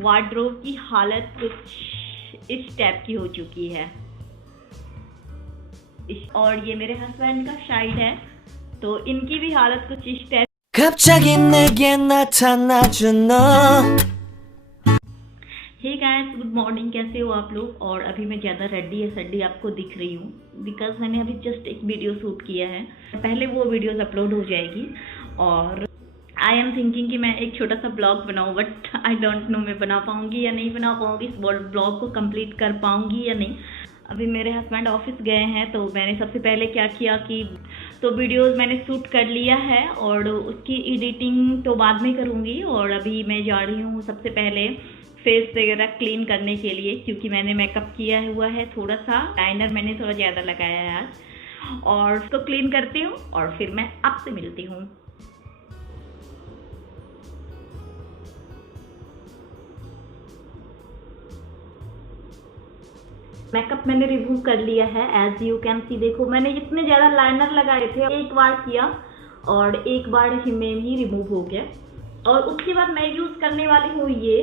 Wardrobe की हालत कुछ इस टाइप की हो चुकी है। और ये मेरे हस्बैंड का साइड है, तो इनकी भी हालत कुछ इस type. 갑자기 내게 나타나준 너। Hey guys, good morning, कैसे हो आप लोग। और अभी मैं ज़्यादा रेडी है सड्डी आपको दिख रही हूँ बिकॉज मैंने अभी जस्ट एक वीडियो शूट किया है, पहले वो वीडियोस अपलोड हो जाएगी। और आई एम थिंकिंग कि मैं एक छोटा सा ब्लॉग बनाऊँ, बट आई डोंट नो मैं बना पाऊँगी या नहीं बना पाऊँगी, इस ब्लॉग को कंप्लीट कर पाऊँगी या नहीं। अभी मेरे हस्बैंड ऑफिस गए हैं, तो मैंने सबसे पहले क्या किया कि तो वीडियोस मैंने शूट कर लिया है और उसकी एडिटिंग तो बाद में करूँगी। और अभी मैं जा रही हूँ सबसे पहले फेस वगैरह क्लीन करने के लिए, क्योंकि मैंने मेकअप किया हुआ है, थोड़ा सा लाइनर मैंने थोड़ा ज़्यादा लगाया है आज, और उसको क्लीन करती हूँ और फिर मैं आपसे मिलती हूँ। मेकअप मैंने रिमूव कर लिया है, एज यू कैन सी। देखो मैंने इतने ज़्यादा लाइनर लगाए थे, एक बार किया और एक बार में ही रिमूव हो गया। और उसके बाद मैं यूज़ करने वाली हूँ ये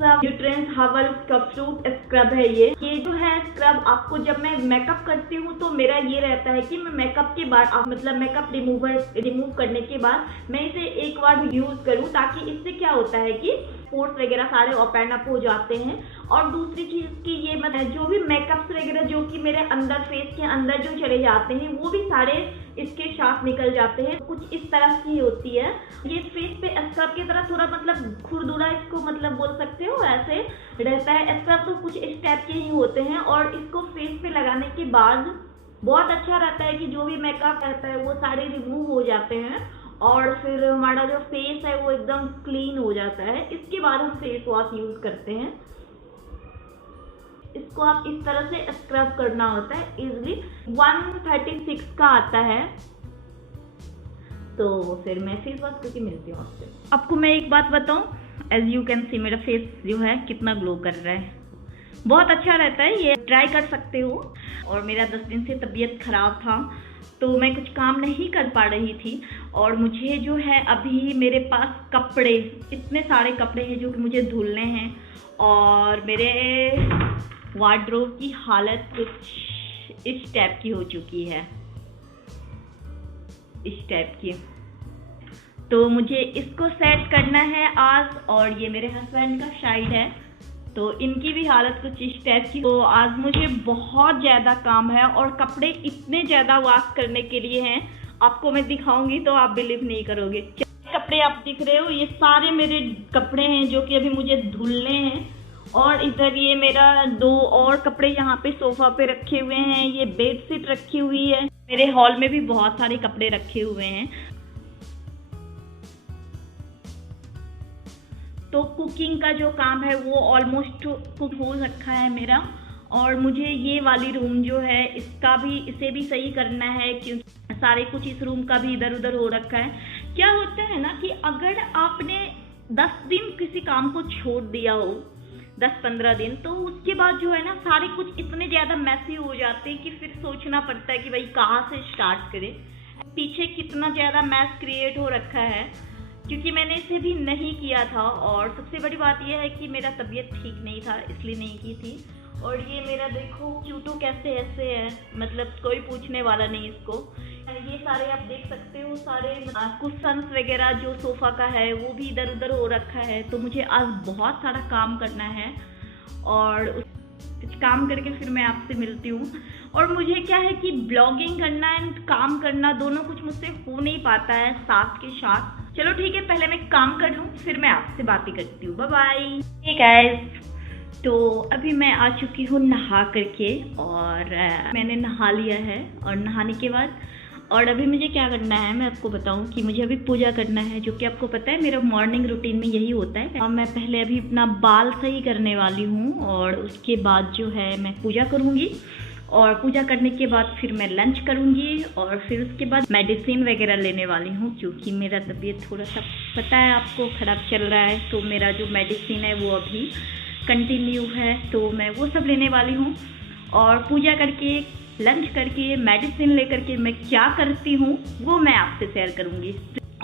न्यूट्रिएंट्स हर्बल का फ्रूट स्क्रब है। ये जो है स्क्रब, आपको जब मैं मेकअप करती हूँ तो मेरा ये रहता है कि मैं मेकअप के बाद मतलब मेकअप रिमूव करने के बाद मैं इसे एक बार यूज़ करूँ, ताकि इससे क्या होता है कि पोर्स वगैरह सारे ओपन अप हो जाते हैं। और दूसरी चीज़ की ये मतलब जो भी मेकअप्स वगैरह जो कि मेरे अंदर फेस के अंदर जो चले जाते हैं वो भी सारे इसके साथ निकल जाते हैं। कुछ इस तरह की होती है ये फेस पे स्क्रब की तरह, थोड़ा मतलब खुरदुरा इसको मतलब बोल सकते हो, ऐसे रहता है। स्क्रब तो कुछ इस टाइप के ही होते हैं और इसको फेस पे लगाने के बाद बहुत अच्छा रहता है कि जो भी मेकअप रहता है वो सारे रिमूव हो जाते हैं और फिर हमारा जो फेस है वो एकदम क्लीन हो जाता है। इसके बाद हम फेस वॉश यूज करते हैं। इसको आप इस तरह से स्क्रब करना होता है इजिली। 136 का आता है। तो फिर मैं फेस वॉश करके मिलती हूँ आपसे। आपको मैं एक बात बताऊँ, एज यू कैन सी मेरा फेस जो है कितना ग्लो कर रहा है, बहुत अच्छा रहता है, ये ट्राई कर सकते हो। और मेरा 10 दिन से तबीयत खराब था, तो मैं कुछ काम नहीं कर पा रही थी। और मुझे जो है अभी मेरे पास कपड़े, इतने सारे कपड़े हैं जो कि मुझे धुलने हैं, और मेरे वार्डरोब की हालत कुछ इस टाइप की हो चुकी है, इस टाइप की। तो मुझे इसको सेट करना है आज। और ये मेरे हस्बैंड का साइड है, तो इनकी भी हालत कुछ इस टाइप की। तो आज मुझे बहुत ज़्यादा काम है और कपड़े इतने ज़्यादा वॉश करने के लिए हैं, आपको मैं दिखाऊंगी तो आप बिलीव नहीं करोगे। क्या कपड़े आप दिख रहे हो, ये सारे मेरे कपड़े हैं जो कि अभी मुझे धुलने हैं। और इधर ये मेरा 2 और कपड़े यहाँ पे सोफा पे रखे हुए हैं, ये बेडशीट रखी हुई है। मेरे हॉल में भी बहुत सारे कपड़े रखे हुए हैं। तो कुकिंग का जो काम है वो ऑलमोस्ट कुक हो रखा है मेरा। और मुझे ये वाली रूम जो है इसे भी सही करना है, क्योंकि सारे कुछ इस रूम का भी इधर उधर हो रखा है। क्या होता है ना कि अगर आपने 10 दिन किसी काम को छोड़ दिया हो, 10-15 दिन, तो उसके बाद जो है ना सारे कुछ इतने ज़्यादा मैसी हो जाते हैं कि फिर सोचना पड़ता है कि भाई कहाँ से स्टार्ट करें। पीछे कितना ज़्यादा मैस क्रिएट हो रखा है, क्योंकि मैंने इसे भी नहीं किया था। और सबसे बड़ी बात यह है कि मेरा तबीयत ठीक नहीं था, इसलिए नहीं की थी। और ये मेरा देखो क्यूटो कैसे ऐसे है, मतलब कोई पूछने वाला नहीं इसको। ये सारे आप देख सकते हो, सारे कुशन्स वगैरह जो सोफ़ा का है वो भी इधर उधर हो रखा है। तो मुझे आज बहुत सारा काम करना है और उस काम करके फिर मैं आपसे मिलती हूँ। और मुझे क्या है कि ब्लॉगिंग करना एंड काम करना दोनों कुछ मुझसे हो नहीं पाता है साथ के साथ। चलो ठीक है, पहले मैं काम कर लूँ फिर मैं आपसे बातें करती हूँ। Bye bye. हे गाइस, तो अभी मैं आ चुकी हूँ नहा करके, और मैंने नहा लिया है। और नहाने के बाद और अभी मुझे क्या करना है मैं आपको बताऊं कि मुझे अभी पूजा करना है, जो कि आपको पता है मेरा मॉर्निंग रूटीन में यही होता है। और मैं पहले अभी अपना बाल सही करने वाली हूँ और उसके बाद जो है मैं पूजा करूँगी। और पूजा करने के बाद फिर मैं लंच करूँगी और फिर उसके बाद मेडिसिन वगैरह लेने वाली हूँ, क्योंकि मेरा तबीयत थोड़ा सा पता है आपको ख़राब चल रहा है। तो मेरा जो मेडिसिन है वो अभी कंटिन्यू है, तो मैं वो सब लेने वाली हूँ। और पूजा करके लंच करके मेडिसिन लेकर के मैं क्या करती हूँ वो मैं आपसे शेयर करूँगी।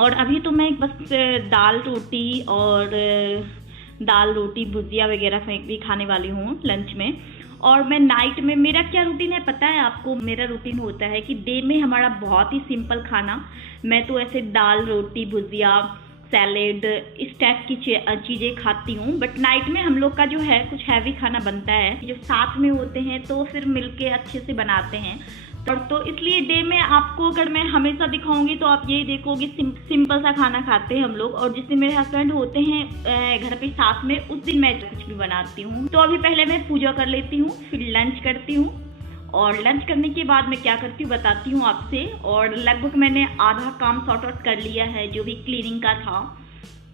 और अभी तो मैं बस दाल रोटी और दाल रोटी भुजिया वगैरह भी खाने वाली हूँ लंच में। और मैं नाइट में, मेरा क्या रूटीन है पता है आपको? मेरा रूटीन होता है कि डे में हमारा बहुत ही सिंपल खाना, मैं तो ऐसे दाल रोटी भुजिया सैलेड इस टाइप की चीज़ें खाती हूँ, बट नाइट में हम लोग का जो है कुछ हैवी खाना बनता है, जो साथ में होते हैं तो फिर मिलके अच्छे से बनाते हैं। और तो इसलिए डे में आपको अगर मैं हमेशा दिखाऊंगी तो आप यही देखोगे सिंपल सा खाना खाते हैं हम लोग। और जिस दिन मेरे हस्बैंड होते हैं घर पे साथ में, उस दिन मैं कुछ भी बनाती हूँ। तो अभी पहले मैं पूजा कर लेती हूँ, फिर लंच करती हूँ, और लंच करने के बाद मैं क्या करती हूँ बताती हूँ आपसे। और लगभग मैंने आधा काम सॉर्ट आउट कर लिया है, जो भी क्लीनिंग का था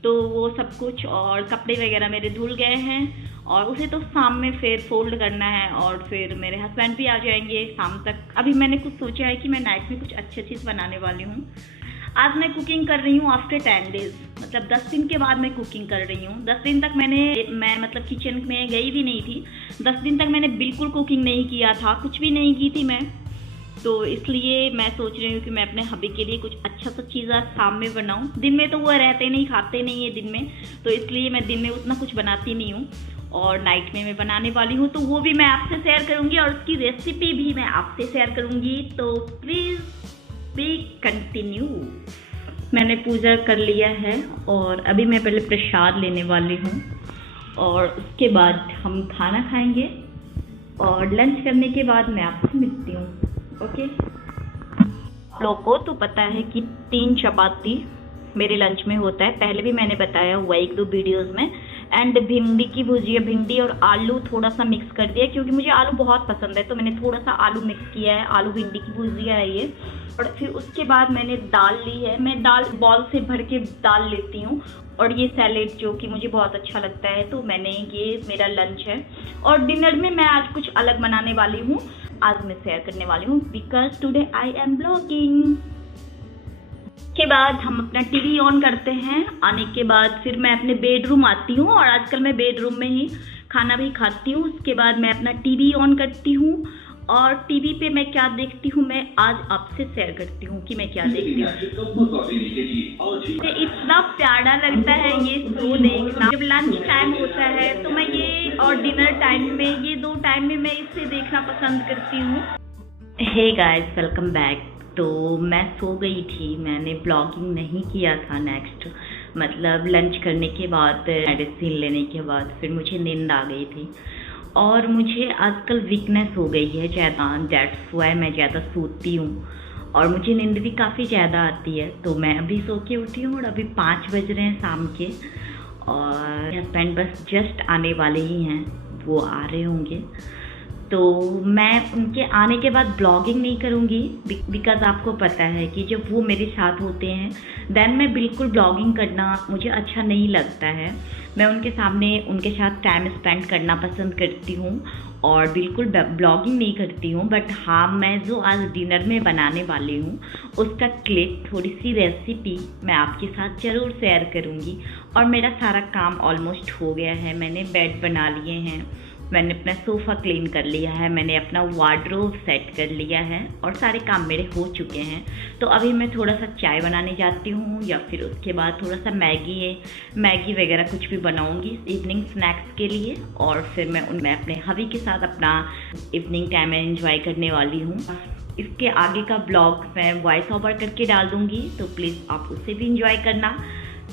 तो वो सब कुछ, और कपड़े वगैरह मेरे धुल गए हैं, और उसे तो शाम में फिर फोल्ड करना है, और फिर मेरे हस्बैंड भी आ जाएंगे शाम तक। अभी मैंने कुछ सोचा है कि मैं नाइट में कुछ अच्छी चीज़ बनाने वाली हूँ। आज मैं कुकिंग कर रही हूँ आफ्टर 10 डेज, मतलब 10 दिन के बाद मैं कुकिंग कर रही हूँ। 10 दिन तक मैं मतलब किचन में गई भी नहीं थी। 10 दिन तक मैंने बिल्कुल कुकिंग नहीं किया था, कुछ भी नहीं की थी मैं। तो इसलिए मैं सोच रही हूँ कि मैं अपने हबी के लिए कुछ अच्छा सा चीज़ शाम में बनाऊँ। दिन में तो वो रहते नहीं, खाते नहीं है दिन में, तो इसलिए मैं दिन में उतना कुछ बनाती नहीं हूँ, और नाइट में मैं बनाने वाली हूँ। तो वो भी मैं आपसे शेयर करूँगी, और उसकी रेसिपी भी मैं आपसे शेयर करूँगी, तो प्लीज़ बी कंटिन्यू। मैंने पूजा कर लिया है, और अभी मैं पहले प्रसाद लेने वाली हूँ, और उसके बाद हम खाना खाएंगे, और लंच करने के बाद मैं आपसे मिलती हूँ। ओके। लोगों को तो पता है कि 3 चपाती मेरे लंच में होता है, पहले भी मैंने बताया हुआ 1-2 वीडियोस में। एंड भिंडी की भुजिया, भिंडी और आलू थोड़ा सा मिक्स कर दिया, क्योंकि मुझे आलू बहुत पसंद है, तो मैंने थोड़ा सा आलू मिक्स किया है। आलू भिंडी की भुजिया है ये। और फिर उसके बाद मैंने दाल ली है, मैं दाल बॉल से भर के दाल लेती हूँ, और ये सैलेड जो कि मुझे बहुत अच्छा लगता है, तो मैंने ये मेरा लंच है। और डिनर में मैं आज कुछ अलग बनाने वाली हूँ, आज मैं शेयर करने वाली हूँ, because today I am blogging. के बाद हम अपना टीवी ऑन करते हैं। आने के बाद फिर मैं अपने बेडरूम आती हूँ, और आजकल मैं बेडरूम में ही खाना भी खाती हूँ। उसके बाद मैं अपना टीवी ऑन करती हूँ, और टीवी पे मैं क्या देखती हूँ मैं आज आपसे शेयर करती हूँ कि मैं क्या देखती हूँ। मुझे इतना प्यारा लगता है ये शो देखना। जब लंच टाइम होता है तो मैं ये, और डिनर टाइम में, ये 2 टाइम में मैं इसे देखना पसंद करती हूँ। Hey guys, welcome back. तो मैं सो गई थी, मैंने ब्लॉगिंग नहीं किया था। नेक्स्ट मतलब लंच करने के बाद, मेडिसिन लेने के बाद फिर मुझे नींद आ गई थी, और मुझे आजकल वीकनेस हो गई है ज़्यादा, दैट्स वाई मैं ज़्यादा सोती हूँ, और मुझे नींद भी काफ़ी ज़्यादा आती है। तो मैं अभी सो के उठी हूँ, और अभी 5 बज रहे हैं शाम के, और हस्बैंड बस जस्ट आने वाले ही हैं, वो आ रहे होंगे। तो मैं उनके आने के बाद ब्लॉगिंग नहीं करूँगी, बिकॉज़ आपको पता है कि जब वो मेरे साथ होते हैं देन मैं बिल्कुल ब्लॉगिंग करना मुझे अच्छा नहीं लगता है। मैं उनके सामने उनके साथ टाइम स्पेंड करना पसंद करती हूँ, और बिल्कुल ब्लॉगिंग नहीं करती हूँ। बट हाँ, मैं जो आज डिनर में बनाने वाली हूँ उसका क्लिप, थोड़ी सी रेसिपी मैं आपके साथ ज़रूर शेयर करूँगी। और मेरा सारा काम ऑलमोस्ट हो गया है, मैंने बेड बना लिए हैं, मैंने अपना सोफ़ा क्लीन कर लिया है, मैंने अपना वार्डरोब सेट कर लिया है, और सारे काम मेरे हो चुके हैं। तो अभी मैं थोड़ा सा चाय बनाने जाती हूँ, या फिर उसके बाद थोड़ा सा मैगी वगैरह कुछ भी बनाऊँगी इवनिंग स्नैक्स के लिए। और फिर मैं अपने हबी के साथ अपना इवनिंग टाइम में एंजॉय करने वाली हूँ। इसके आगे का ब्लॉग मैं वॉइस ओवर करके डाल दूँगी, तो प्लीज़ आप उसे भी इंजॉय करना।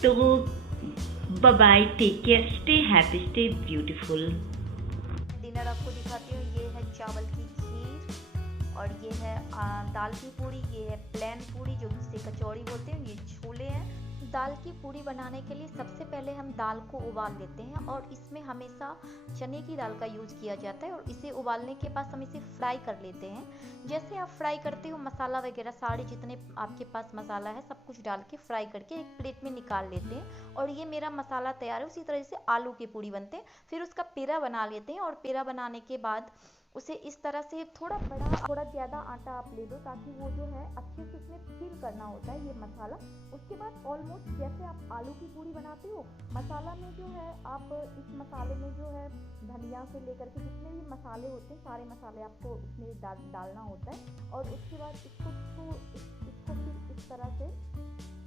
तो bye bye, take care, stay happy, stay beautiful. Dinner आपको दिखाती हूँ। ये है चावल की खीर, और ये है दाल की पूड़ी, ये है प्लेन पूड़ी जो जिसे कचौड़ी बोलते हैं, ये छोले हैं। दाल की पूड़ी बनाने के लिए सबसे पहले हम दाल को उबाल लेते हैं, और इसमें हमेशा चने की दाल का यूज़ किया जाता है। और इसे उबालने के बाद हम इसे फ्राई कर लेते हैं। जैसे आप फ्राई करते हो, मसाला वगैरह सारे जितने आपके पास मसाला है सब कुछ डाल के फ्राई करके एक प्लेट में निकाल लेते हैं। और ये मेरा मसाला तैयार है। उसी तरह से आलू की पूड़ी बनते हैं। फिर उसका पेड़ा बना लेते हैं, और पेड़ा बनाने के बाद उसे इस तरह से थोड़ा बड़ा, थोड़ा ज़्यादा आटा आप ले लो, ताकि वो जो है अच्छे से उसमें फिल करना होता है ये मसाला। उसके बाद ऑलमोस्ट जैसे आप आलू की पूड़ी बनाते हो, मसाला में जो है आप इस मसाले में जो है धनिया से लेकर के जितने भी मसाले होते हैं सारे मसाले आपको उसमें डालना होता है। और उसके बाद इसको फिर इस तरह से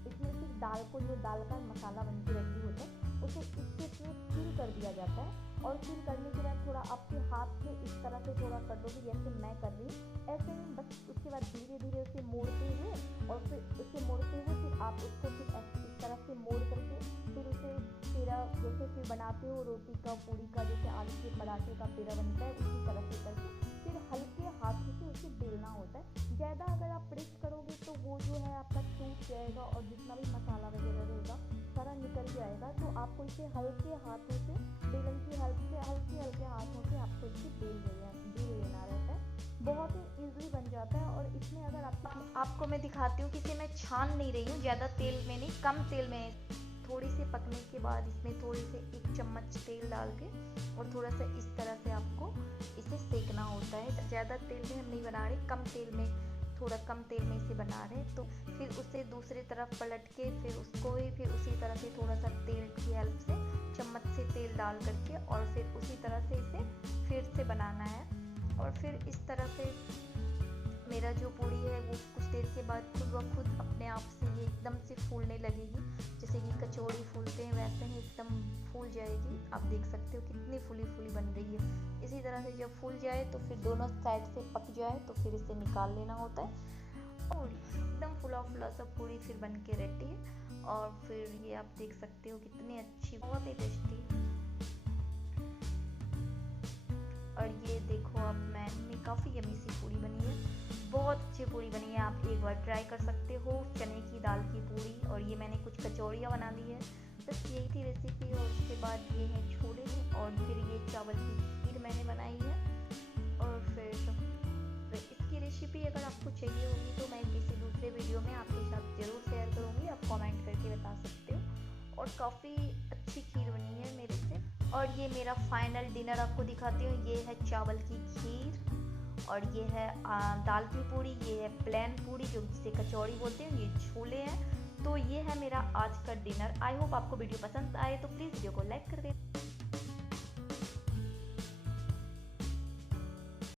इसमें फिर दाल को, जो दाल का मसाला बन के रेडी होता है, उसे इसके फिल कर दिया जाता है। और फिर करने के बाद थोड़ा आपके हाथ से इस तरह से थोड़ा कर दोगे जैसे मैं कर रही हूँ, ऐसे ही बस। उसके बाद धीरे धीरे उसे मोड़ते हुए और फिर उसे मोड़ते हुए फिर आप उसको फिर इस तरह से मोड़ करके फिर उसे पेड़ा जैसे फिर बनाते हो रोटी का, पूरी का, जैसे आलू के पराठे का पेड़ा बनता है, उसी तरह से करके फिर हल्के हाथों से उसे बेलना होता है। ज़्यादा अगर आप प्रेस करोगे तो वो जो है आपका टूट जाएगा और जितना भी मसाला वगैरह रहेगा सारा निकल जाएगा। तो आपको इसे हल्के हाथों से, बेलन की हेल्प से हल्के हल्के हाथों से आपको इसे बेल लेना रहता है। बहुत ही ईजिली बन जाता है। और इसमें अगर आपको मैं दिखाती हूँ कि इसे मैं छान नहीं रही हूँ, ज़्यादा तेल में नहीं, कम तेल में। थोड़ी सी पकने के बाद इसमें थोड़ी से 1 चम्मच तेल डाल के और थोड़ा सा इस तरह से आपको इसे सेकना होता है। ज़्यादा तेल में हम नहीं बना रहे, कम तेल में, थोड़ा कम तेल में इसे बना रहे हैं। तो फिर उसे दूसरी तरफ पलट के फिर उसको ही फिर उसी तरह से थोड़ा सा तेल की हेल्प से चम्मच से तेल डाल करके और फिर उसी तरह से इसे फिर से बनाना है। और फिर इस तरह से मेरा जो पूड़ी है वो कुछ देर के बाद खुद ब खुद अपने आप से ये एकदम से फूलने लगेगी। जैसे कि कचौड़ी फूलते हैं वैसे ही एकदम फूल जाएगी। आप देख सकते हो कितनी फूली फूली बन रही है। इसी तरह से जब फूल जाए तो फिर दोनों साइड से पक जाए तो फिर इसे निकाल लेना होता है और एकदम फुला फुला सा पूड़ी फिर बन के रेडी है। और फिर ये आप देख सकते हो कितनी अच्छी, बहुत ही टेस्टी। और ये देखो अब मैंने काफ़ी यमी सी पूड़ी बनी है, बहुत अच्छी पूड़ी बनी है। आप एक बार ट्राई कर सकते हो, चने की दाल की पूड़ी। और ये मैंने कुछ कचौड़ियाँ बना ली है, बस यही थी रेसिपी। और उसके बाद ये है छोले और फिर ये चावल की खीर मैंने बनाई है। और फिर इसकी रेसिपी अगर आपको चाहिए होगी तो मैं किसी दूसरे वीडियो में आपके साथ ज़रूर शेयर करूँगी, आप कमेंट करके बता सकते हो। और काफ़ी अच्छी खीर बनी है मेरे से। और ये मेरा फाइनल डिनर आपको दिखाती हूँ। ये है चावल की खीर और ये है दाल की पूड़ी, ये है प्लेन पूड़ी जो जिसे कचौड़ी बोलते हैं, ये छोले हैं। तो ये है मेरा आज का डिनर। आई होप आपको वीडियो पसंद आए तो प्लीज़